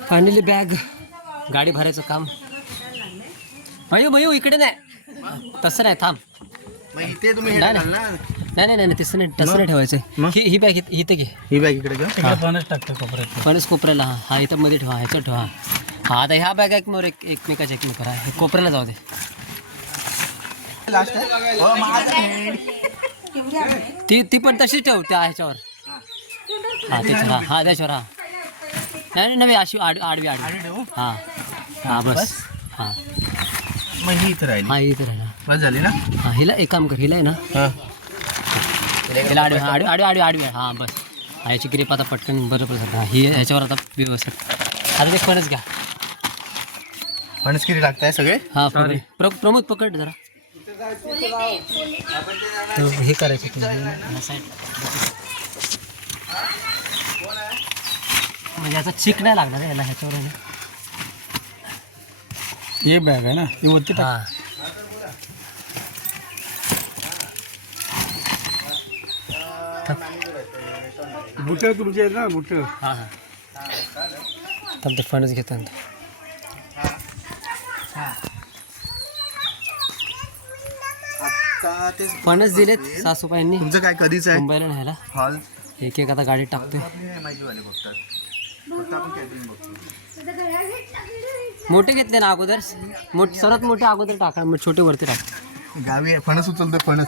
Finally bag गाडी भरायचं काम. मयू इकडे नाही, तसं नाही, थांब. मग इथे तुम्ही हे नाही, टाकाल ना. नाही तसं नाही ठेवायचं. ही बॅग इथे घे. ही बॅग इकडे घ्या. फणस टाकतो कोपऱ्यात. फणस कोपऱ्याला. हा इथं मध्ये ठेवा, ह्याच्यात ठेवा. हा आता ह्या बॅग एकमेकाच्या एकमेकाला कोपऱ्याला जाऊ दे. लास्ट ती पण तशीच ठेव त्या ह्याच्यावर. हा त्याच्यावर. हा त्याच्यावर. हा नाही अशी आडवी ठेवू. हा बस. हा मग ही इथं राहिली. हा इथं राहिला. बस झाली ना. हा हिला एक काम कर, हिला आहे ना हिला आडवी. हा बस. हा याची ग्रेप आता पटकन बरोबर झालं. ही ह्याच्यावर आता व्यवस्थित. आता ते फणस घ्या. फणस किती लागताय सगळे. हा प्रमोद पकड जरा. हे करायचं तुम्ही म्हणजे याचा चिक नाही लागणार याला ह्याच्यावर. ये बॅग आहे ना, ही वरती टाक. हा बुट तुमचे आहेत ना, बुट. हा ते फणस घेतो. फणस दिलेत सासूबाईंनी. तुमचं काय कधीच आहे मुंबईला न्यायला. हॉल एक आता गाडीत टाकतोय. माहितीवाले बघतात. फक्त आपण कॅटरिंग बघतो. मोठे घेतले ना अगोदर. सर्वात मोठे अगोदर टाका, मग छोटे वरती टाक. गावी फणस उचलतो फणस.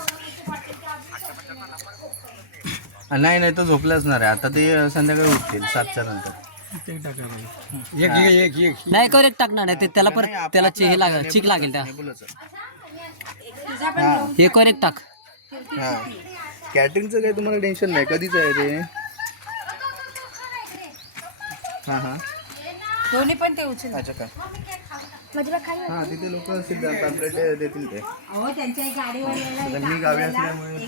नाही तो झोपला असणार आहे आता. ते संध्याकाळी उठतील 7च्या नंतर. एक नाही कर एक टाकणार नाही ते, त्याला परत त्याला हे लागेल, चिक लागेल त्या. एक वर एक टाक. हा कॅटरिंगचं काही तुम्हाला टेन्शन नाही, कधीच आहे ते. हा दोन्ही पण ते उचल. अच्छा काय. हा तिथे लोक असतील पॅम्पलेट देतील ते. त्यांच्या गाडीवर मी गावी असल्यामुळे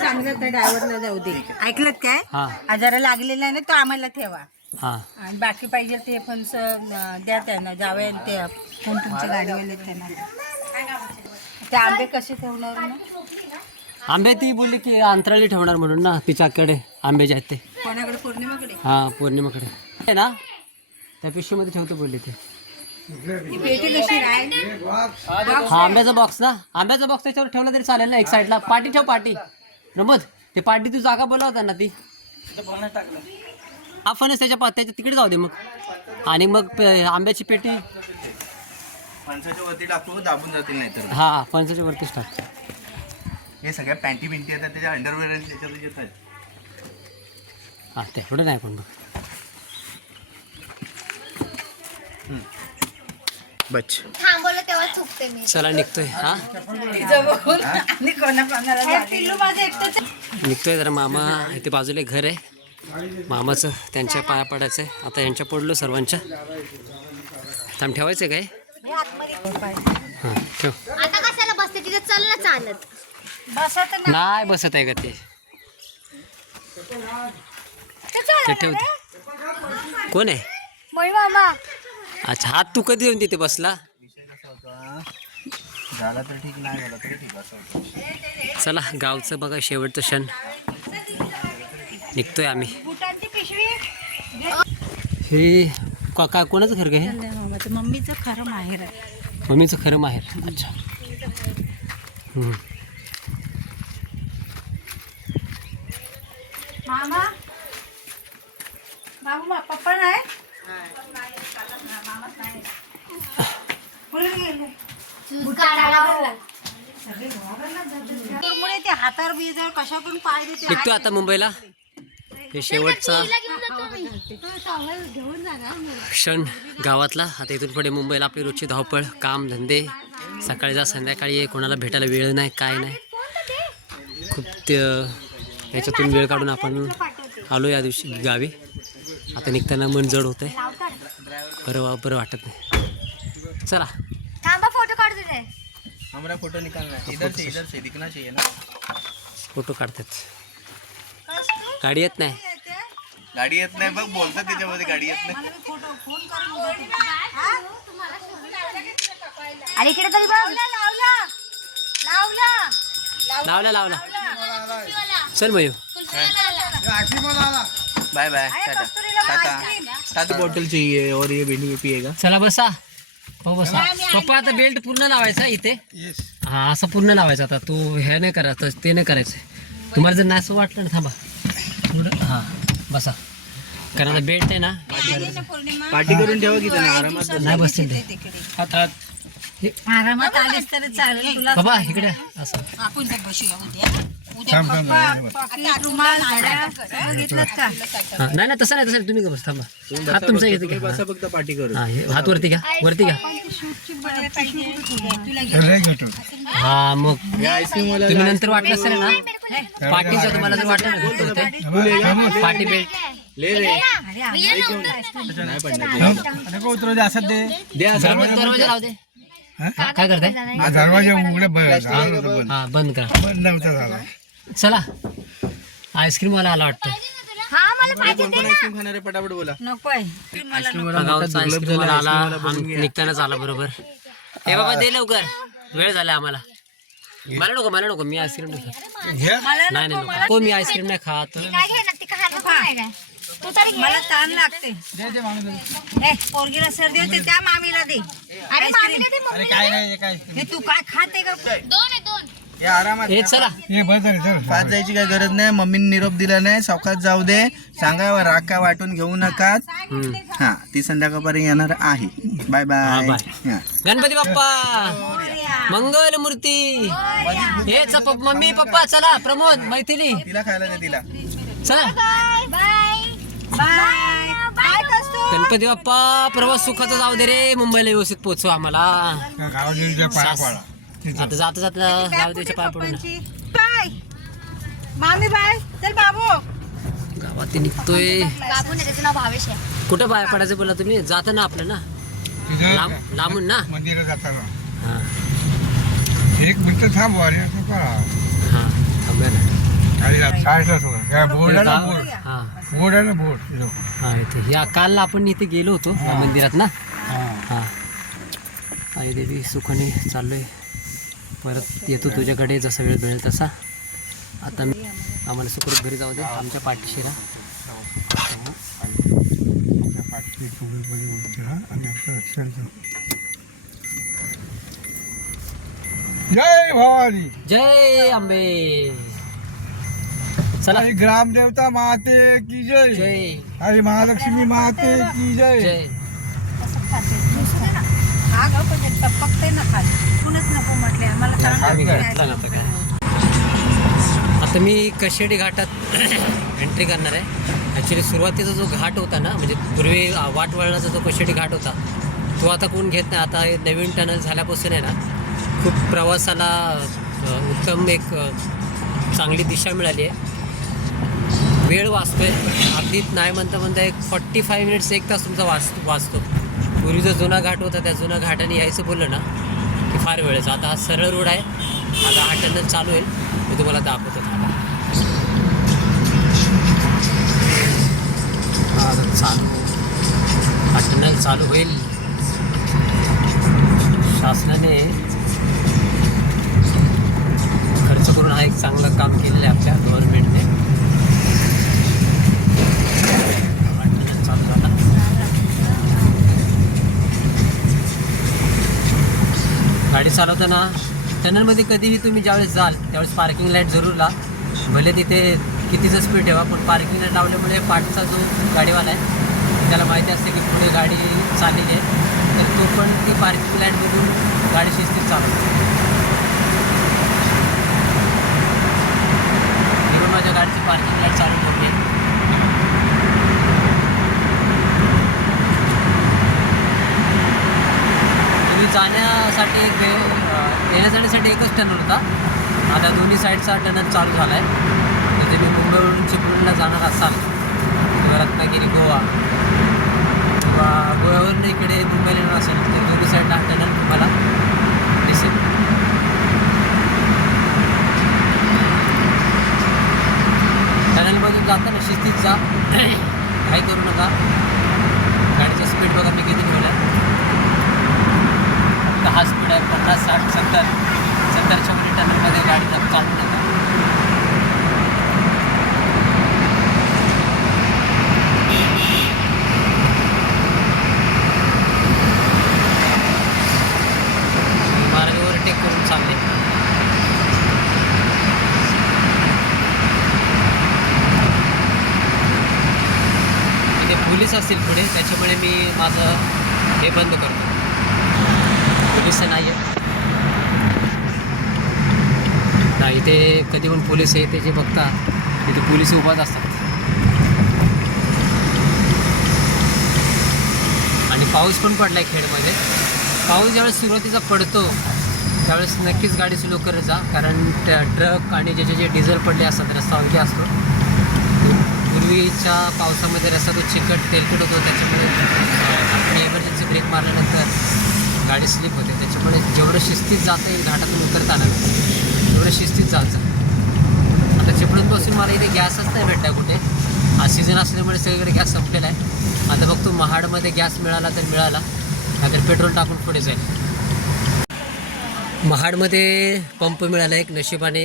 चांगलं तर ड्रायव्हरला जाऊ दे. ऐकलं काय. हा आजारा लागलेला आहे ना तो आम्हाला ठेवा. हा आणि बाकी पाहिजे ते फणस द्या त्यांना. जावे ते कोण तुमच्या गाडीवाले त्यांना. ते आंबे कसे ठेवणार ना. आंबे ती बोलली की अंतराळी ठेवणार म्हणून ना, तिच्याकडे आंबे जे आहेत ते. कोणाकडे. पौर्णिमाकडे. हा पौर्णिमाकडे आहे ना, त्या पिशवीमध्ये ठेवतो बोलली ते. ती पेटी कशी राहील. हा आंब्याचा बॉक्स ना, आंब्याचा बॉक्स त्याच्यावर ठेवला तरी चालेल ना. एक साईडला पाटी ठेव. पाटी प्रमोद ते पाटी तू जागा बोलावता ना ती. हा फणस त्याच्या तिकडे जाऊ दे मग. आणि मग आंब्याची पेटी फणसाच्या वरती टाकतो, दाबून जातील नाही तर. हा फणसाच्या वरतीच टाक. हे सगळ्या पॅन्टी बिंटी येतात त्याच्या अंडरवेअर त्याच्यात येत आहेत. हा तेवढं नाही पण बच थांबवलं तेव्हा चुकते मी. चला निघतोय. हा आणि कोणाकोणाला निघतोय जरा. मामा इथे बाजूला एक घर आहे मामाचं, त्यांच्या पाया पडायचं आहे. आता यांच्या पडलो सर्वांच्या. थांब ठेवायचं काय. हां ठेव. आता कशाला बसते तिथे, चल ना चालत. नाही बसत आहे का ते. ते ठेव. कोण आहे. मळी मामा. अच्छा हात तू कधी येऊन तिथे बसला. झाला तर ठीक, नाही झाला तरी ठीक असं. चला गावचं बघा शेवटचं क्षण. निघतोय आम्ही. हे काय कोणाचं घर काय. मम्मीचं खरं माहेर आहे. मम्मीचं खरं माहेर. अच्छा. मामा मामा पप्पा नाही. ते हातावर बीजावर कशाकडून पाय देते. निघतोय आता मुंबईला. हे शेवटचा क्षण गावातला. आता इथून पुढे मुंबईला आपली रोजची धावपळ, काम धंदे. सकाळी जा संध्याकाळी ये, कोणाला भेटायला वेळ नाही काय नाही. खूप याच्यातून वेळ काढून आपण आलो या दिवशी गावी. आता निघताना मन जड होतंय, बरं वाटत नाही. चला थांबा फोटो काढतो ते. हमारा फोटो निकालना है. इधर से दिखना चाहिए ना. फोटो काढतात. गाडी येत नाही. गाडी येत नाही बघ, बोलतात त्याच्यामध्ये गाडी येत नाही. आणि इकडे तरी बघ. लावला चल मयू. बाय बाय टाटा टाटा टाटा बॉटल चाहिए और ये भिंडी पिएगा. चला बसा हो बसा. पप्पा आता बेल्ट पूर्ण लावायचा इथे. हा असं पूर्ण लावायचं. आता तू हे नाही करायचं ते नाही करायचं. तुम्हाला जर नाही असं वाटलं ना थांबा थोडं. हां बसा. कारण आता बेल्ट आहे ना पार्टी करून ठेवा की त्यांना आरामात. नाही बसतील ते. हात हात हे आरामात आलीस तर चालेल तुला. बाबा इकडे असं. आपण तर बसूया उद्या पाकीट, रुमाल, घड्याळ सगळं घेतलं का? हां नाही नाही तसं नाही तुम्ही का बस थांबा. हात तुमचा घेते तुम्ही घ्या. बसा फक्त पार्टी करू. हां हे हात वरती घ्या वरती घ्या. हा मग आईस्क्रीम वाला तुम्ही नंतर वाटलं असेल ना पार्टीचं तुम्हाला जर वाटलं ना घट्ट होते पार्टी बेल्ट ले रे. नाही पडणार. नको उतरू दे असं दे. दरवाजा लाव दे. हा, काय करताय दरवाजा उघडे हा बंद करा. बंद नव्हता झाला. चला आईस्क्रीम वाला आला वाटतं. हा मला पाहिजे कोण कोण आईस्क्रीम खाणार आहे पटापट बोला. नकोय हा, गावचा आईस्क्रीम वाला आला आम्ही निघतानाच आला बरोबर. हे बाबा दे लवकर वेळ झाला आम्हाला. मला नको मी आईस्क्रीम नाही खात. नाही नको कोण मी आईस्क्रीम नाही खात. काय घेणार ती खाणार काय काय तू तरी घे. मला ताण लागते. ए पोरगीला सर्दी होते त्या मामीला दे. अरे मामीला दे मग. काय नाही काय हे तू काय खाते का? दोन हे आरामात. हे चला हे बस झाली चल. फास्ट जायची काही गरज नाही. मम्मीने निरोप दिला नाही. सावकाश जाऊ दे. सांगा राग काय वाटून घेऊ नका. हा ती संध्याकाळपर्यंत येणार आहे. Bye bye. बाय. हा. गणपती बाप्पा मंगल मूर्ती. हे मम्मी पप्पा चला प्रमोद मैथिली तिला खायला दे तिला. चला. बाय बाय बाय बाय कसतो. गणपती बाप्पा प्रवास सुखाचा जाऊ दे रे. मुंबईला व्यवस्थित पोहोचू आम्हाला. गावाच्या पाया पडा. आता जाता जाता जाऊ द्यायच्या पाय पडून बाय मामी बाय. चल बाबू गावात ते निघतोय. बाबू नाही त्याचं नाव भावेश आहे. कुठं पाय पडायचं बोला तुम्ही. जाता ना आपलं ना लांबून ना. मंदिरात जाताना हा 1 मिनिट थांब वारे असं करा. हा थांबूया ना. साईडला सोडा. काय बोर्ड आहे ना बोर्ड. हा बोर्ड आहे ना बोर्ड. हा इथे या कालला आपण इथे गेलो होतो या मंदिरात ना. हा आई देवी सुखाने चाललोय. परत येतो तुझ्याकडे जसा वेळ मिळेल तसा. आता मी आम्हाला सुखरूप घरी जाऊ दे. आमच्या पाठीशी राहा. जय भवानी. जय आंबे. चला आणि ग्रामदेवता माते की जय. जय आणि महालक्ष्मी माते की जय. जय. हा ग पण टपकते ना खाली. कुणच नको म्हटले आम्हाला चला ना आता काय. आता मी कशेडी घाटात एंट्री करणार आहे. ॲक्च्युली सुरुवातीचा जो घाट होता ना म्हणजे पूर्वी वाट वळणाचा जो कशेडी घाट होता तो आता कोण घेत नाही. आता हे नवीन टनल झाल्यापासून आहे ना खूप प्रवासाला उत्तम एक चांगली दिशा मिळाली आहे. वेळ वाचतोय. अगदी नाही म्हणता एक 45 मिनिट्स 1 तास तुमचा वाचतो. पूर्वी जो जुना घाट होता त्या जुना घाटाने यायचं बोललं ना की फार वेळेचं. आता हा सरळ रोड आहे. आता हा टनल चालू होईल. मी तुम्हाला दाखवतो. हा टनल चालू होईल. शासनाने खर्च करून हा एक चांगलं काम केलेलं आहे आपल्या गव्हर्नमेंटने. हा टनल चालू झाला. गाडी चालवताना टनलमध्ये कधीही तुम्ही ज्यावेळेस जाल त्यावेळेस पार्किंग लाईट जरूर लावा. भले तिथे कितीचं स्पीड ठेवा पण पार्किंग लाईट लावल्यामुळे पाठचा जो गाडीवाला आहे त्याला माहिती असते की पुढे गाडी चाललेली आहे तर तो पण ती पार्किंग लाईटमधून गाडी शिस्तीत चालवतो. मी पण माझ्या गाडीची पार्किंग लाईट चालू ठेवली. तुम्ही जाण्यासाठी येण्यासाठी एकच टनल होता. आता दोन्ही साईडचा टनल चालू झाला आहे. तर तुम्ही मुंबईवरून चिपळूणला जाणार असाल किंवा रत्नागिरी गोवा किंवा गोव्यावरून इकडे मुंबईला येणार असेल तर दोन्ही साईडला टनल तुम्हाला दिसेल. टनलमधून जाताना शिस्तीत जा. काही करू नका. गाडीचा स्पीड बघा मी किती ठेवला आहे. हा स्पीड आहे 50, 60, 70च्या वर टनलमध्ये गाडी चालू नका. पोलीस असतील पुढे, त्याच्यामुळे मी माझं हे बंद करतो. पोलीस नाही आहे ना इथे. कधी पण पोलीस आहे ते जे बघता तिथे पोलीस उभाच असतात. आणि पाऊस पण पडला आहे खेडमध्ये. पाऊस ज्यावेळेस सुरुवातीचा पडतो त्यावेळेस नक्कीच गाडी स्लो करत जा, कारण त्या ट्रक आणि ज्याचे जे डिझेल पडले असतात रस्ता वगैरे असतो. पूर्वीच्या पावसामध्ये रस्ता तो चिकट तेलकट होतो, त्याच्यामुळे आपण एमर्जन्सी ब्रेक मारल्यानंतर गाडी स्लिप होते. त्याच्यामुळे जेवढं शिस्तीत जाता येईल घाटातून उतरताना तेवढं शिस्तीत जायचं. आता चिपळूणपासून मला इथे गॅसच नाही भेटला कुठे. हा सीझन असल्यामुळे सगळीकडे गॅस संपलेला आहे. आता बघतो महाडमध्ये गॅस मिळाला तर मिळाला, नाहीतर पेट्रोल टाकून पुढे जाईल. महाडमध्ये पंप मिळाला एक नशिबाने.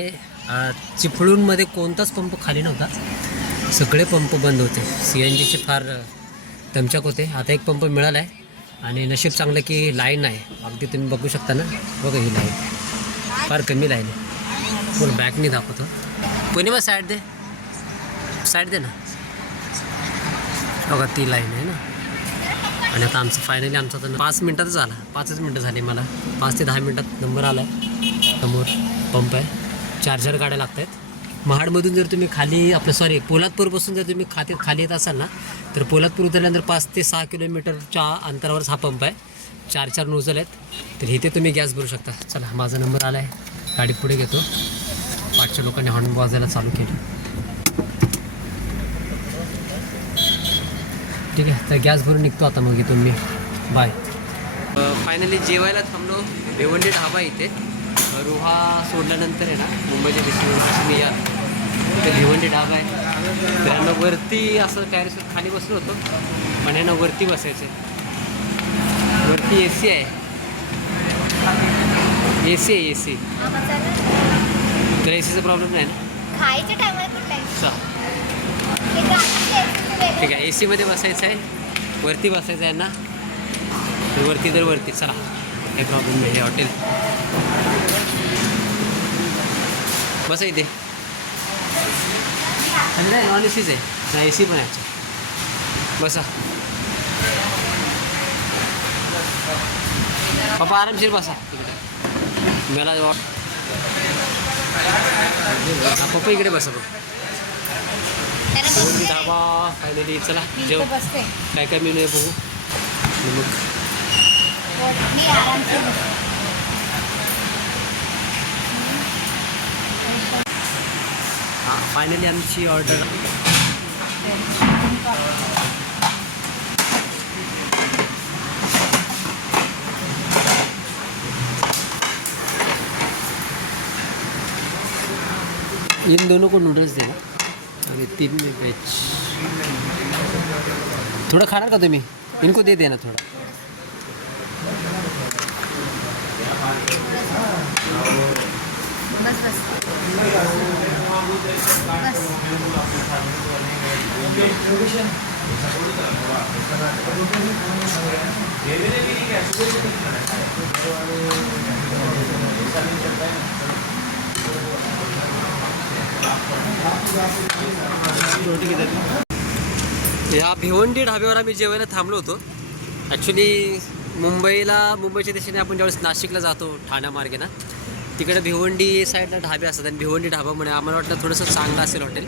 चिपळूणमध्ये कोणताच पंप खाली नव्हता, सगळे पंप बंद होते. CNGचे फार दमचक होते. आता एक पंप मिळाला आहे आणि नशीब चांगलं की लाईन आहे. अगदी तुम्ही बघू शकता ना, बघा ही लाईन फार कमी लाईन आहे. फुल बॅकनी दाखवतो. कोणी मग साईड दे, साईड दे ना. बघा ती लाईन आहे ना. आणि आता आमचं फायनली आमचा तर 5 मिनटातच झाला. 5च मिनटं झाली मला. 5 ते 10 मिनटात नंबर आला आहे. समोर पंप आहे. 4 गाड्या लागत आहेत. महाडमधून जर तुम्ही खाली पोलादपूरपासून जर तुम्ही खाली येत असाल ना, तर पोलादपूर उतरल्यानंतर 5 ते 6 किलोमीटरच्या अंतरावरच हा पंप आहे. 4 नोझल आहेत. तर इथे तुम्ही गॅस भरू शकता. चला माझा नंबर आला आहे, गाडी पुढे घेतो. 5च्या लोकांनी हॉर्न वाजायला चालू केली. ठीक आहे, तर गॅस भरून निघतो आता मग इथून मी. बाय. फायनली जेवायला थांबलो भिवंडी ढाबा इथे. रोहा सोडल्यानंतर आहे ना मुंबईच्या दिशेने मी या इथे भिवंडी ढाबा आहे. तर यांना वरती असं टॅरेसवर खाली बसलो होतो, पण यांना वरती बसायचं आहे. वरती AC आहे. AC आहे AC. तर ACचा प्रॉब्लेम नाही ना. खायच्या टायमाला पण चल ठीक आहे. AC मध्ये बसायचं आहे, वरती बसायचं आहे ना. वरती तर वरती. चला काही प्रॉब्लेम नाही. हे हॉटेल बसा इथे. नाही नॉन ACच आहे ना, AC पण आहे. बसा पप्पा, आरामशीर बसा तिकडे. मला पप्पा इकडे बसा. बघ ढाबा फायनली. चला जेव. बसते काय काय मेनू आहे बघू. मग मी आरामशीर बसते. हां फायनली आमची ऑर्डर. इन दोनों को नूडल्स देना आणि 3 वेज. थोडं खाणार का तुम्ही? इनको दे देना थोडं. बस बस या भिवंडी ढाब्यावर आम्ही जेवायला थांबलो होतो. ॲक्च्युली मुंबईच्या दिशेने आपण ज्यावेळेस नाशिकला जातो ठाण्यामार्गे ना, तिकडे भिवंडी साईडला ढाबे असतात. आणि भिवंडी ढाबा म्हणे आम्हाला वाटलं थोडंसं चांगलं असेल हॉटेल,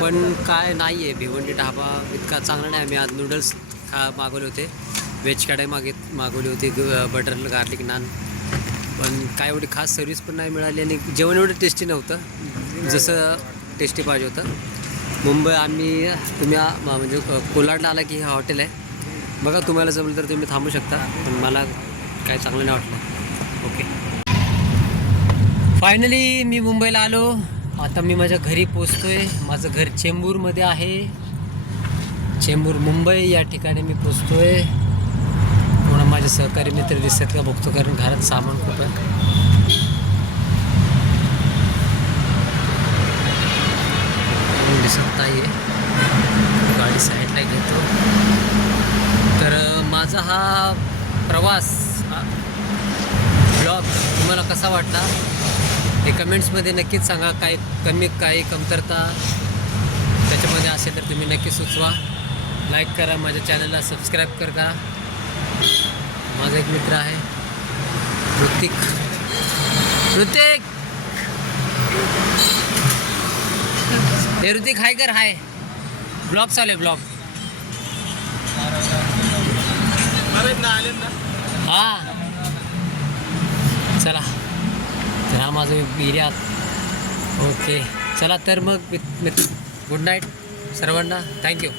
पण काय नाही आहे. भिवंडी ढाबा इतका चांगला नाही. आम्ही आज नूडल्स मागवले होते, व्हेज कढाई मागवली होती, बटर गार्लिक नान, पण काय एवढी खास सर्विस पण नाही मिळाली आणि जेवण एवढं टेस्टी नव्हतं जसं टेस्टी पाहिजे होतं. तुम्ही म्हणजे कोलाडला आला की हा हॉटेल आहे बघा. तुम्हाला जमलं तर तुम्ही थांबू शकता, पण मला काय चांगलं नाही वाटलं. ओके फायनली मी मुंबईला आलो. आता मी माझ्या घरी पोचतो आहे. माझं घर चेंबूरमध्ये आहे. चेंबूर मुंबई या ठिकाणी मी पोचतो आहे. कोणा माझे सहकारी मित्र दिसतात का बघतो, कारण घरात सामान खूप आहे. दिसत नाही आहे. गाडी साईडला घेतो. तर माझा हा प्रवास ब्लॉग तुम्हाला कसा वाटला हे कमेंट्समध्ये नक्कीच सांगा. काही कमतरता त्याच्यामध्ये असेल तर तुम्ही नक्की सुचवा. लाईक करा, माझ्या चॅनलला सबस्क्राईब करा. माझा एक मित्र आहे ऋतिक. हे ऋतिक हाय कर. हाय, ब्लॉग चालू आहे ब्लॉग. हा चला, तर हा माझा एरिया. ओके चला, तर मग गुड नाईट सर्वांना. थँक्यू.